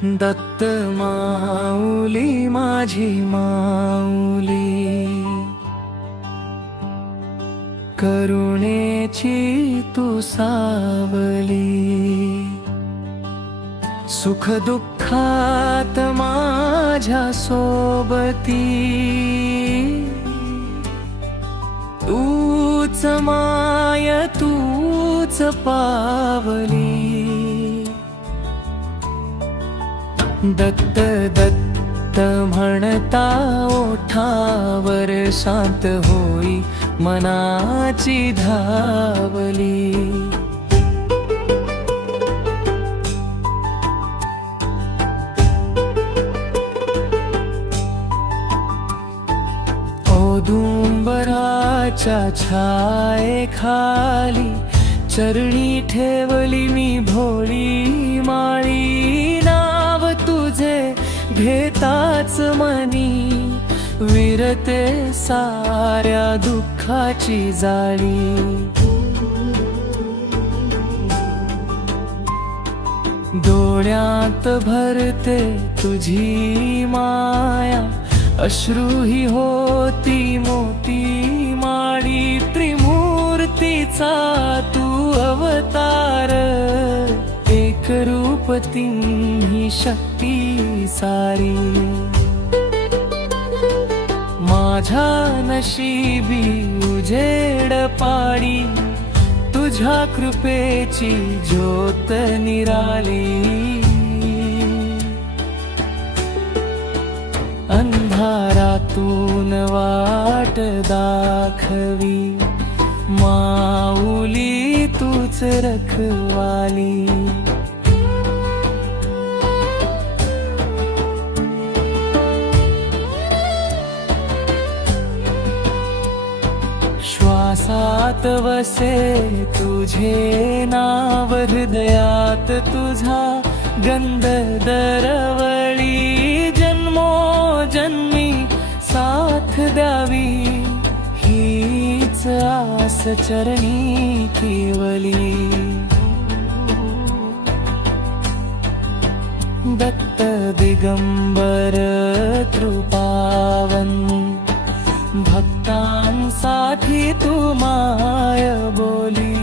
दत्त माऊली माझी माऊली, करुणेची तू सावली, सुख दुःखात माझ्या सोबती, तूच माय तूच पावली। दत्त दत्त म्हणता ओठावर शांत होई मनाची धावली। औदुंबराच्या छायेखाली चरणी ठेवली मी भोळी माळी, नाव तुझे घेताच मनी विरते साऱ्या दुःखाची जाळी। डोळ्यात भरते तुझी माया, अश्रूही होती मोती माळी, त्रिमूर्तीचा तू अवतार, एक रूप तिन्ही शक्ती सारी। माझ्या नशिबी उजेड पाडी, तुझ्या कृपेची ज्योत निराली। अंधारातून वाट दाखवी, माऊली तूच रखवाली। श्वासात वसे तुझे नाव, हृदयात तुझा गंध दरवळी, जन्मोजन्मी साथ द्यावी हीच आस चरणी केवली। दत्त दिगंबर कृपावन, भक्तांसाठी तू माय बोली।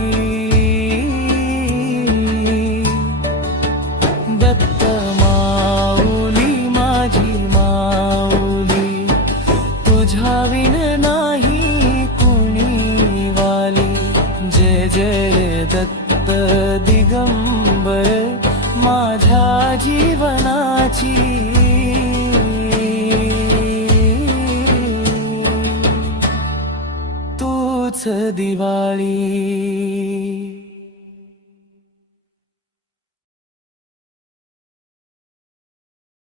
दत्त माऊली माझी माऊली, तुझ्या विन नाही कुणी वाली। जय जय दत्त दिगंबर माझ्या जीवनाची तूच दिवाळी।